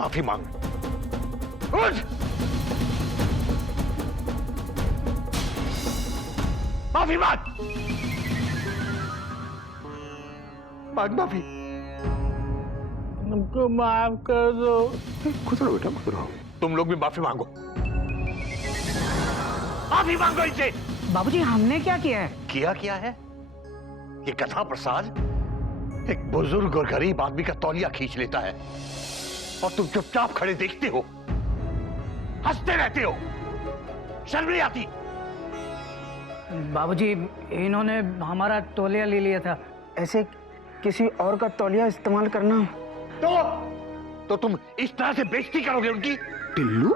माफी मांग। उठ! माफी मांग, मांग माफी। हमको माफ कर दो। खुश रहो बेटा, खुश रहो। तुम लोग भी माफी मांगो, माफी मांगो इनसे। बाबूजी हमने क्या किया है? किया है? ये गधा प्रसाद एक बुजुर्ग और गरीब आदमी का तौलिया खींच लेता है और तुम चुपचाप खड़े देखते हो, हंसते रहते हो। शर्म नहीं आती? बाबूजी इन्होंने हमारा तौलिया ले लिया था। ऐसे किसी और का तौलिया इस्तेमाल करना तो तुम इस तरह से बेइज्जती करोगे उनकी? टिल्लू,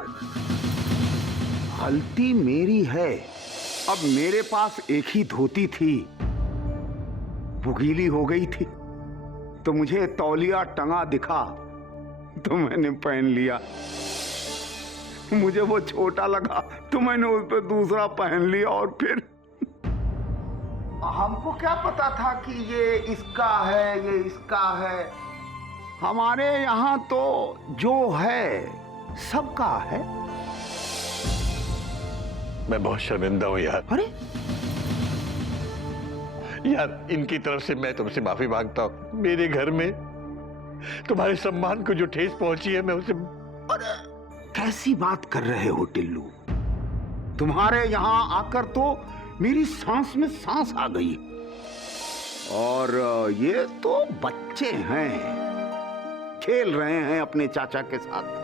गलती मेरी है। अब मेरे पास एक ही धोती थी, वो गीली हो गई थी, तो मुझे तौलिया टंगा दिखा तो मैंने पहन लिया। मुझे वो छोटा लगा तो मैंने उस पर दूसरा पहन लिया और फिर हमको क्या पता था कि ये इसका है, ये इसका है। हमारे यहाँ तो जो है सबका है। मैं बहुत शर्मिंदा हूं यार। अरे यार, इनकी तरफ से मैं तुमसे माफी मांगता हूं। मेरे घर में तुम्हारे सम्मान को जो ठेस पहुंची है, मैं उसे... अरे कैसी बात कर रहे हो टिल्लू? तुम्हारे यहाँ आकर तो मेरी सांस में सांस आ गई। और ये तो बच्चे हैं, खेल रहे हैं अपने चाचा के साथ।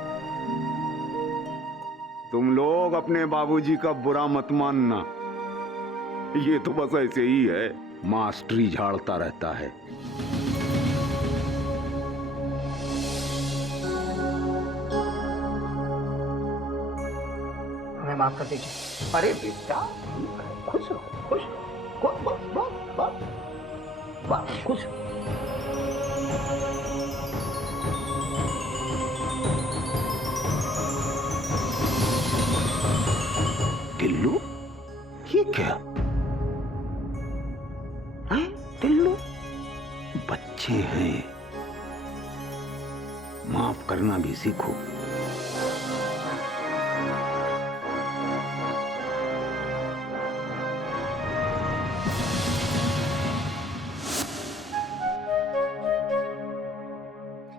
तुम लोग अपने बाबूजी का बुरा मत मानना, ये तो बस ऐसे ही है, मास्टरी झाड़ता रहता है। हमें माफ कर दीजिए। अरे बेटा, खुश रहो, खुश रहो, बस खुश। टिल्लू, ये क्या है? टिल्लू, बच्चे हैं, माफ करना भी सीखो।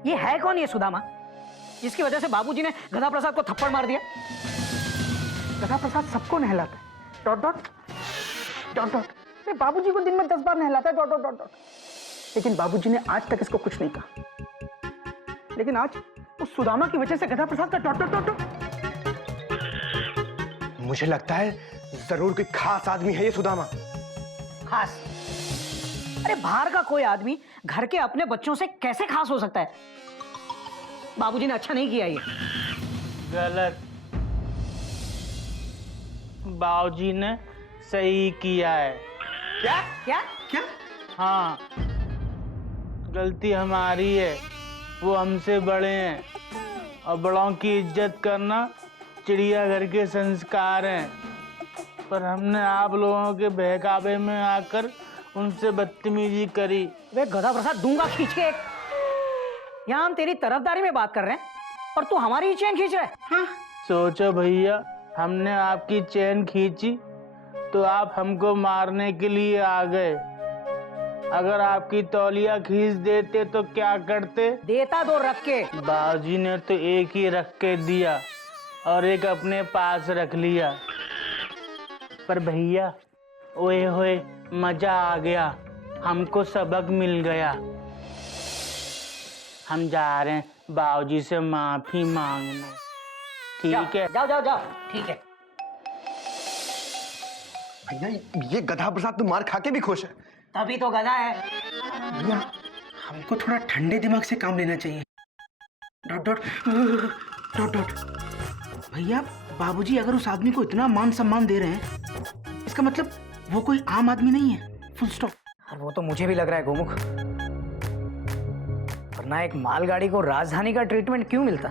ये है कौन ये सुदामा, जिसकी वजह से बाबूजी ने गधा प्रसाद को थप्पड़ मार दिया? गधा प्रसाद सबको नहलाता है, डॉट डॉट डॉट डॉट। अरे बाबूजी को दिन में 10 बार नहलाता है, डॉट डॉट डॉट डॉट। लेकिन बाबूजी ने आज तक इसको कुछ नहीं कहा। लेकिन आज उस सुदामा की वजह से गधा प्रसाद का डॉट डॉट डॉट डॉट। मुझे लगता है जरूर कोई खास आदमी है ये सुदामा। खास? अरे बाहर का कोई आदमी घर के अपने बच्चों से कैसे खास हो सकता है? बाबूजी ने अच्छा नहीं किया ये। गलत। बाबूजी ने सही किया है। क्या क्या? क्या? हाँ, गलती हमारी है, वो हमसे बड़े हैं और बड़ों की इज्जत करना चिड़ियाघर के संस्कार हैं। पर हमने आप लोगों के बहकावे में आकर उनसे बदतमीजी करी। वे गधा प्रसाद दूंगा खींच के एक। यहाँ हम तेरी तरफदारी में बात कर रहे हैं और तू हमारी ही चैन खींच रहा है। हाँ, सोचो भैया, हमने आपकी चैन खींची तो आप हमको मारने के लिए आ गए। अगर आपकी तौलिया खींच देते तो क्या करते? देता दो रख के। बाबूजी ने तो एक ही रख के दिया और एक अपने पास रख लिया। पर भैया, ओए होए, मजा आ गया, हमको सबक मिल गया। हम जा रहे हैं बाबूजी से माफी मांगने। ठीक है? जाओ जाओ जाओ, ठीक है। भैया, ये गधा प्रसाद तो मार खा के भी खुश है। तभी तो गधा है। भैया हमको थोड़ा ठंडे दिमाग से काम लेना चाहिए, डॉट डॉट डॉट डॉट। भैया बाबूजी अगर उस आदमी को इतना मान सम्मान दे रहे हैं, इसका मतलब वो कोई आम आदमी नहीं है, फुल स्टॉप। और वो तो मुझे भी लग रहा है गोमुख, वरना एक मालगाड़ी को राजधानी का ट्रीटमेंट क्यों मिलता?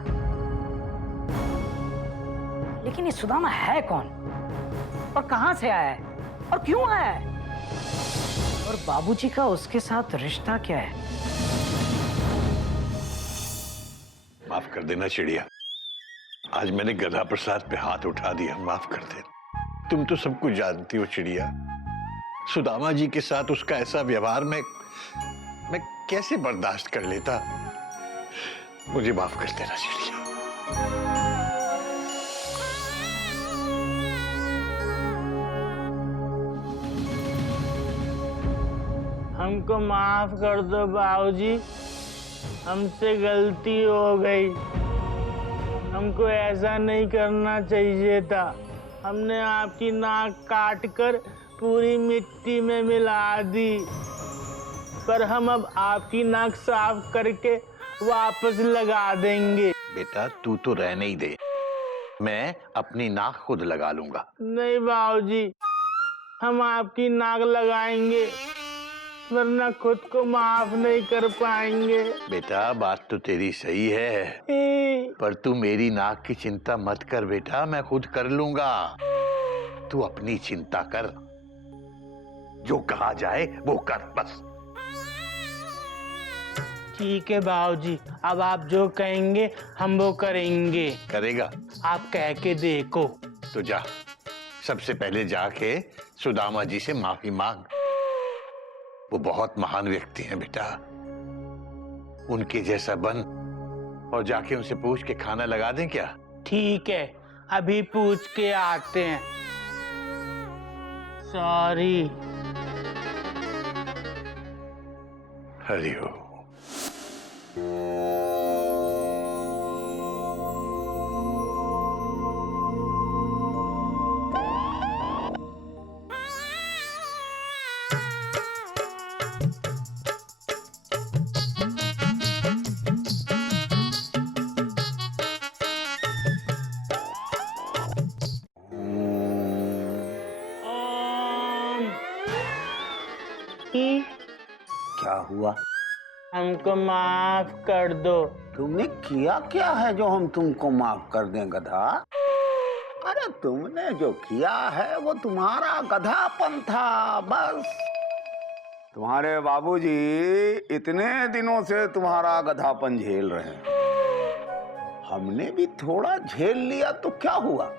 लेकिन ये सुदामा है कौन और कहां से आया है और क्यों आया है? और बाबूजी का उसके साथ रिश्ता क्या है? माफ कर देना चिड़िया। आज मैंने गधा प्रसाद पे हाथ उठा दिया, माफ कर दे। तुम तो सब कुछ जानती हो चिड़िया। सुदामा जी के साथ उसका ऐसा व्यवहार मैं कैसे बर्दाश्त कर लेता। मुझे माफ कर देना चिड़िया। हमको माफ कर दो बाबूजी, हमसे गलती हो गई। हमको ऐसा नहीं करना चाहिए था। हमने आपकी नाक काट कर पूरी मिट्टी में मिला दी, पर हम अब आपकी नाक साफ करके वापस लगा देंगे। बेटा तू तो रहने ही दे, मैं अपनी नाक खुद लगा लूंगा। नहीं बाबूजी, हम आपकी नाक लगाएंगे, वरना खुद को माफ नहीं कर पाएंगे। बेटा बात तो तेरी सही है, पर तू मेरी नाक की चिंता मत कर बेटा, मैं खुद कर लूंगा। तू अपनी चिंता कर, जो कहा जाए वो कर बस। ठीक है बाबूजी, अब आप जो कहेंगे हम वो करेंगे। करेगा? आप कह के देखो। तो जा, सबसे पहले जाके सुदामा जी से माफी मांग। वो बहुत महान व्यक्ति हैं बेटा, उनके जैसा बन और जाके उनसे पूछ के खाना लगा दें क्या? ठीक है, अभी पूछ के आते हैं। सॉरी। हरिओम। क्या हुआ? हमको माफ कर दो। तुमने किया क्या है जो हम तुमको माफ कर दें गधा? अरे तुमने जो किया है वो तुम्हारा गधापन था बस। तुम्हारे बाबूजी इतने दिनों से तुम्हारा गधापन झेल रहे हैं, हमने भी थोड़ा झेल लिया तो क्या हुआ?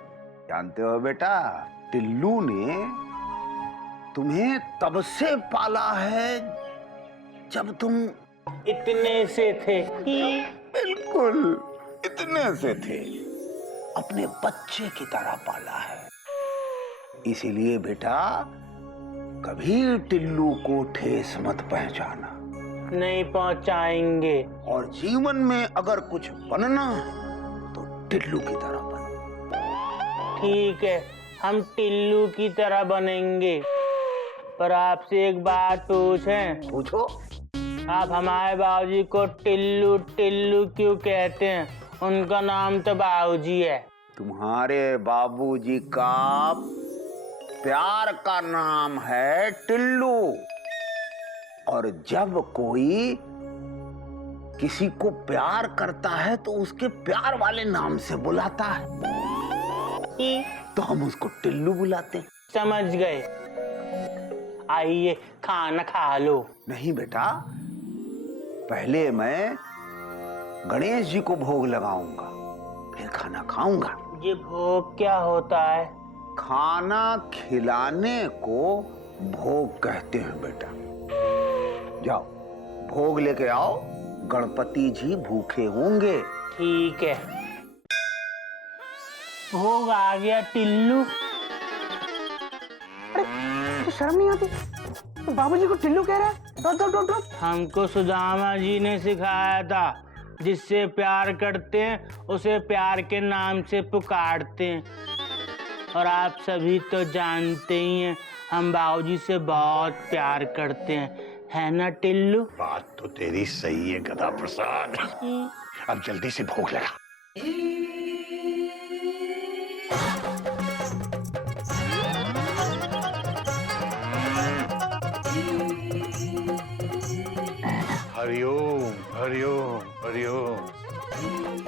जानते हो बेटा, टिल्लू ने तुम्हें तब से पाला है जब तुम इतने से थे। बिल्कुल इतने से थे, अपने बच्चे की तरह पाला है। इसीलिए बेटा कभी टिल्लू को ठेस मत पहुंचाना। नहीं पहुंचाएंगे। और जीवन में अगर कुछ बनना है तो टिल्लू की तरह बन। ठीक है, हम टिल्लू की तरह बनेंगे। पर आपसे एक बात पूछें? पूछो। आप हमारे बाबूजी को टिल्लू टिल्लू क्यों कहते हैं? उनका नाम तो बाबूजी है। तुम्हारे बाबूजी का प्यार का नाम है टिल्लू, और जब कोई किसी को प्यार करता है तो उसके प्यार वाले नाम से बुलाता है, तो हम उसको टिल्लू बुलाते हैं। समझ गए। आइए खाना खा लो। नहीं बेटा, पहले मैं गणेश जी को भोग लगाऊंगा, फिर खाना खाऊंगा। ये भोग क्या होता है? खाना खिलाने को भोग कहते हैं बेटा। जाओ भोग लेके आओ, गणपति जी भूखे होंगे। ठीक है। भोग आ गया टिल्लू। तो शर्म नहीं आती? तो बाबूजी को टिल्लू कह रहा है? Dot dot dot dot. हमको सुदामा जी ने सिखाया था, जिससे प्यार करते हैं उसे प्यार के नाम से पुकारते हैं। और आप सभी तो जानते ही हैं, हम बाबूजी से बहुत प्यार करते हैं, है ना टिल्लू? बात तो तेरी सही है गधा प्रसाद। अब जल्दी से भोग लगा। हरिओम हरिओम हरिओम।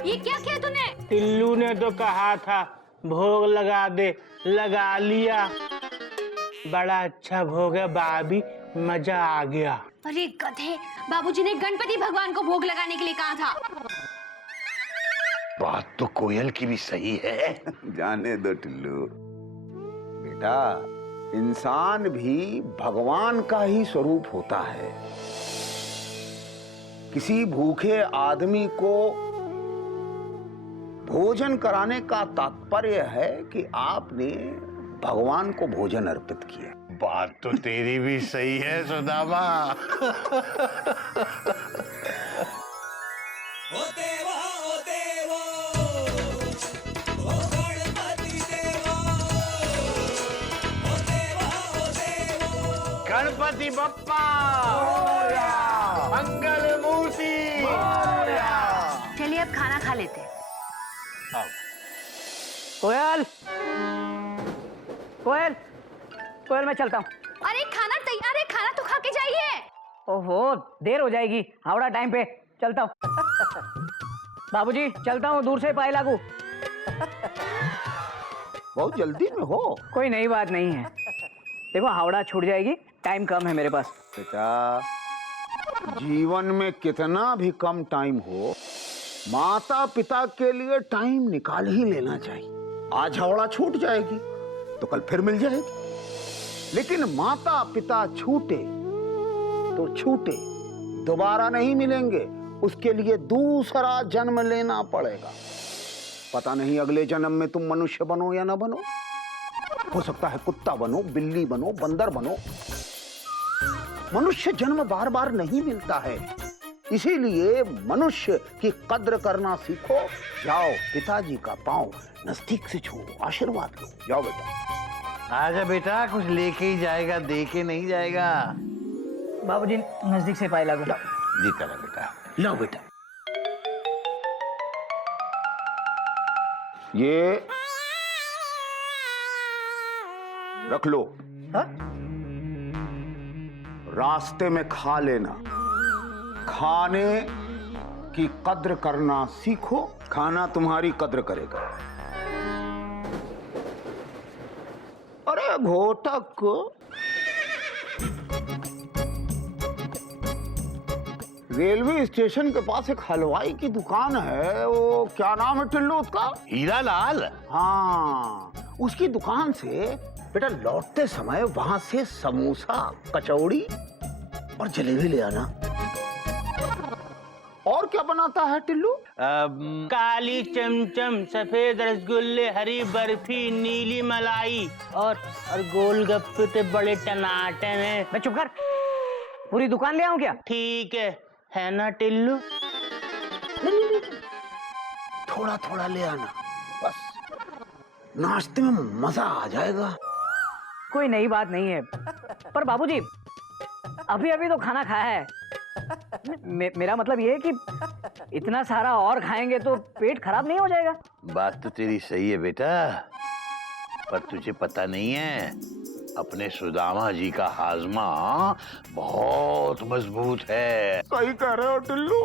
ये क्या किया तूने? टिल्लू ने तो कहा था भोग लगा दे, लगा लिया। बड़ा अच्छा भोग है भाभी, मजा आ गया। अरे गधे, बाबूजी ने गणपति भगवान को भोग लगाने के लिए कहा था। बात तो कोयल की भी सही है। जाने दो टिल्लू बेटा, इंसान भी भगवान का ही स्वरूप होता है। किसी भूखे आदमी को भोजन कराने का तात्पर्य है कि आपने भगवान को भोजन अर्पित किया। बात तो तेरी भी सही है सुदामा। गणपति बप्पा मंगल मूर्ति। चलिए अब खाना खा लेते हैं। कोयल, कोयल, कोयल, मैं चलता हूँ। अरे खाना तैयार है, खाना तो खा के जाइए। ओहो, देर हो जाएगी, हावड़ा टाइम पे चलता हूँ। बाबूजी चलता हूँ, दूर से पाए लागू। बहुत जल्दी में हो कोई नई बात नहीं है, देखो हावड़ा छूट जाएगी, टाइम कम है मेरे पास। बेटा। जीवन में कितना भी कम टाइम हो, माता पिता के लिए टाइम निकाल ही लेना चाहिए। आज हावड़ा छूट जाएगी तो कल फिर मिल जाएगी, लेकिन माता पिता छूटे तो छूटे, दोबारा नहीं मिलेंगे। उसके लिए दूसरा जन्म लेना पड़ेगा। पता नहीं अगले जन्म में तुम मनुष्य बनो या ना बनो, हो सकता है कुत्ता बनो, बिल्ली बनो, बंदर बनो। मनुष्य जन्म बार बार नहीं मिलता है, इसीलिए मनुष्य की कद्र करना सीखो। जाओ पिताजी का पांव नजदीक से छुओ, आशीर्वाद लो। जाओ बेटा। आजा बेटा, कुछ लेके ही जाएगा, दे के नहीं जाएगा। बाबूजी नजदीक से पाए लागू। जी करा बेटा। लो बेटा। ये रख लो। हाँ? रास्ते में खा लेना। खाने की कद्र करना सीखो, खाना तुम्हारी कद्र करेगा। अरे घोटक, रेलवे स्टेशन के पास एक हलवाई की दुकान है, वो क्या नाम है टिल्लू उसका? हीरा लाल। हाँ, उसकी दुकान से बेटा लौटते समय वहां से समोसा, कचौड़ी और जलेबी ले आना। और क्या बनाता है टिल्लू? काली चमचम, सफेद रसगुल्ले, हरी बर्फी, नीली मलाई और गोलगप्पे ते बड़े टनाटे में। मैं चुप कर, पूरी दुकान ले आऊं क्या? ठीक है ना टिल्लू? थोड़ा थोड़ा ले आना, बस नाश्ते में मजा आ जाएगा। कोई नई बात नहीं है, पर बाबूजी अभी अभी तो खाना खाया है। मेरा मतलब ये है कि इतना सारा और खाएंगे तो पेट खराब नहीं हो जाएगा? बात तो तेरी सही है बेटा, पर तुझे पता नहीं है, अपने सुदामा जी का हाजमा बहुत मजबूत है। सही कह रहे हो टिल्लू।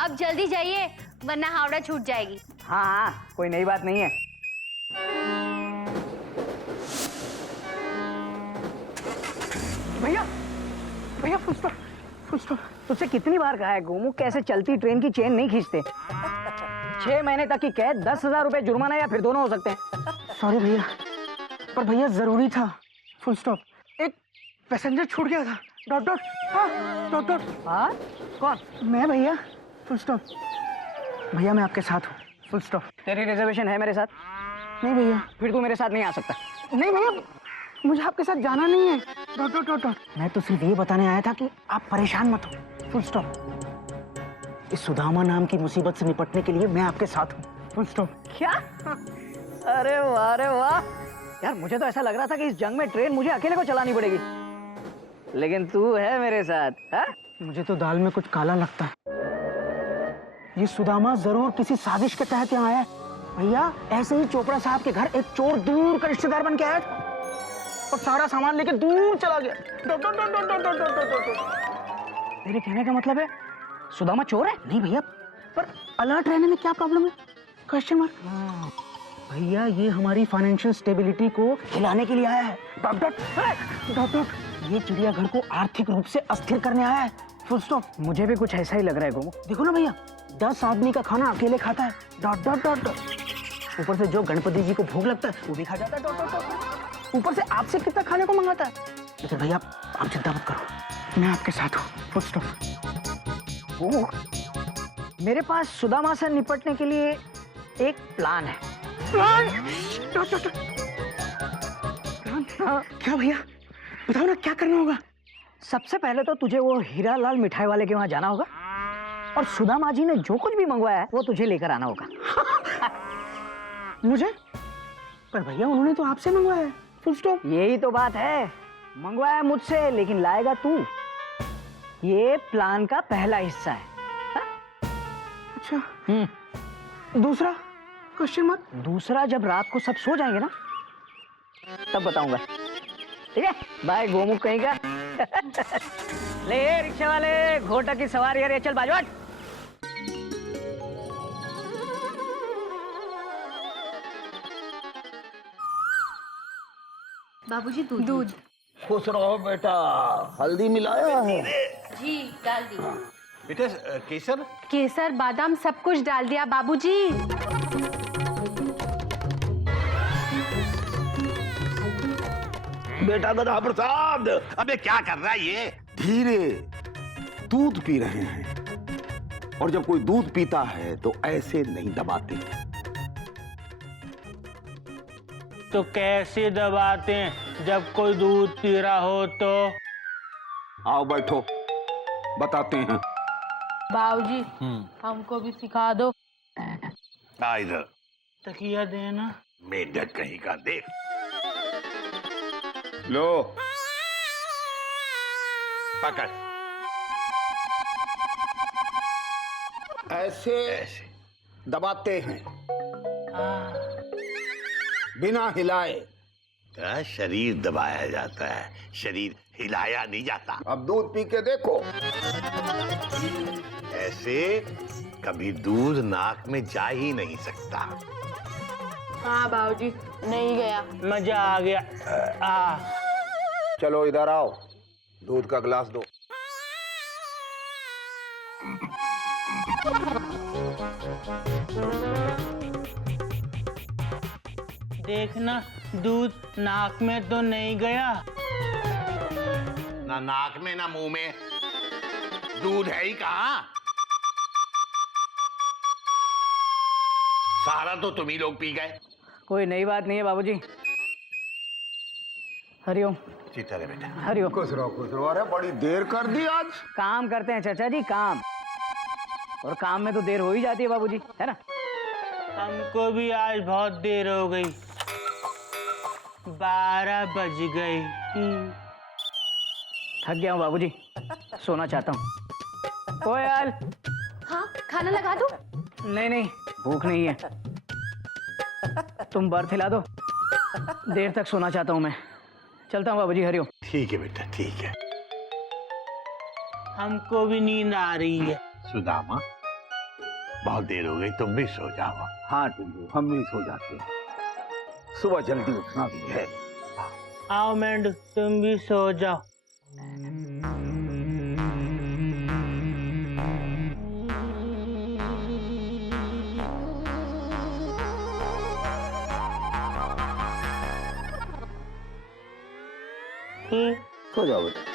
अब जल्दी जाइए वरना हावड़ा छूट जाएगी। हाँ हाँ, कोई नई बात नहीं है। भैया, भैया फुल स्टॉप, फुल स्टॉप। तुझसे कितनी बार कहा है गोमू, कैसे चलती ट्रेन की चेन नहीं खींचते। 6 महीने तक की कैद, 10,000 रुपए जुर्माना या फिर दोनों हो सकते हैं। सॉरी भैया, पर भैया जरूरी था। Full stop. एक पैसेंजर छूट गया था। Dot dot. हाँ, डॉट डॉट। हाँ, कौन? मैं भैया। Full stop. भैया मैं आपके साथ हूँ। Full stop. तेरी रिजर्वेशन है मेरे साथ? नहीं भैया। फिर तू मेरे साथ नहीं आ सकता। नहीं भैया, मुझे आपके साथ जाना नहीं है। Dot dot dot dot. मैं तो सिर्फ ये बताने आया था कि आप परेशान मत हो। Full stop. इस सुदामा नाम की मुसीबत से निपटने के लिए मैं आपके साथ हूँ। Full stop. क्या? अरे वाह, अरे वाह यार, मुझे तो ऐसा लग रहा था कि इस जंग में ट्रेन मुझे अकेले को चलानी पड़ेगी, लेकिन तू है मेरे साथ। हा? मुझे तो दाल में कुछ काला लगता है। ये सुदामा जरूर किसी साजिश के तहत यहाँ आया है। भैया ऐसे ही चोपड़ा साहब के घर एक चोर दूर का रिश्तेदार बन के आया था और सारा सामान लेके दूर चला गया। तेरे कहने का मतलब है सुदामा चोर है? नहीं भैया, पर अलर्ट रहने में क्या प्रॉब्लम है? Question mark. भैया ये हमारी फाइनेंशियल स्टेबिलिटी को हिलाने के लिए आया है। Dot dot dot dot. ये चिड़ियाघर को आर्थिक रूप से अस्थिर करने आया है। Full stop. मुझे भी कुछ ऐसा ही लग रहा है गोमू। देखो ना भैया, 10 आदमी का खाना अकेले खाता है, डॉट डॉट डॉट डॉट। ऊपर से जो गणपति जी को भोग लगता है वो भी खा जाता है, डॉट डॉट डॉट। ऊपर से आपसे कितना खाने को मंगाता है। लेकिन भैया आप चिंता मत करो, मैं आपके साथ हूँ। Full stop. ओह, मेरे पास सुदामा से निपटने के लिए एक प्लान है। प्लान? Dot dot dot. हाँ, क्या भैया, बताओ ना क्या करना होगा। सबसे पहले तो तुझे वो हीरा लाल मिठाई वाले के वहां जाना होगा और सुदामा जी ने जो कुछ भी मंगवाया है वो तुझे लेकर आना होगा। मुझे? पर भैया उन्होंने तो आपसे मंगवाया है। Full stop. यही तो बात है, मंगवाया मुझसे लेकिन लाएगा तू। ये प्लान का पहला हिस्सा है। अच्छा, दूसरा क्वेश्चन मार्क? दूसरा जब रात को सब सो जाएंगे ना तब बताऊंगा, ठीक है? बाय गोमुख कहीं का। ले रिक्शा वाले, घोटा की सवारी, अरे चल बाजू हट। बाबूजी दूध। खुश रहो बेटा, हल्दी मिलाया है? जी डाल दी। बेटा केसर? केसर बादाम सब कुछ डाल दिया बाबूजी। बेटा गधा प्रसाद, अबे क्या कर रहा है ये? धीरे। दूध पी रहे हैं और जब कोई दूध पीता है तो ऐसे नहीं दबाते। तो कैसे दबाते हैं जब कोई दूध पी रहा हो तो? आओ बैठो, बताते हैं। बाबूजी हमको भी सिखा दो। आ इधर, तकिया देना। मेंढक कहीं का, देख। लो पकड़। ऐसे दबाते हैं बिना हिलाए। शरीर दबाया जाता है, शरीर हिलाया नहीं जाता। अब दूध पी के देखो। ऐसे कभी दूध नाक में जा ही नहीं सकता। हाँ बाबूजी, नहीं गया। मजा आ गया। चलो इधर आओ, दूध का गिलास दो। देखना दूध नाक में तो नहीं गया। ना नाक में ना मुंह में, दूध है ही कहाँ? सारा तो तुम ही लोग पी गए। कोई नई बात नहीं है बाबूजी। हरिओम। सीता रे बेटा। हरिओम। खुश रहो। अरे बड़ी देर कर दी आज। काम करते हैं चाचा जी, काम। और काम में तो देर हो ही जाती है बाबूजी, है ना? हमको भी आज बहुत देर हो गई, 12 बज गई। थक गया हूँ बाबूजी, सोना चाहता हूँ। कोयल। हाँ खाना लगा दो। नहीं नहीं, भूख नहीं है। तुम बर्थ हिला दो, देर तक सोना चाहता हूँ मैं। चलता हूँ बाबूजी, हरिओम। ठीक है बेटा, ठीक है। हमको भी नींद आ रही है। सुदामा, बहुत देर हो गई, तुम भी सो जाओ। हाँ टुल्लू, हम भी सो जाते हैं, सुबह जल्दी उठना भी है। आओ मेंढू, तुम भी सो जाओ। सो जाओ बेटा।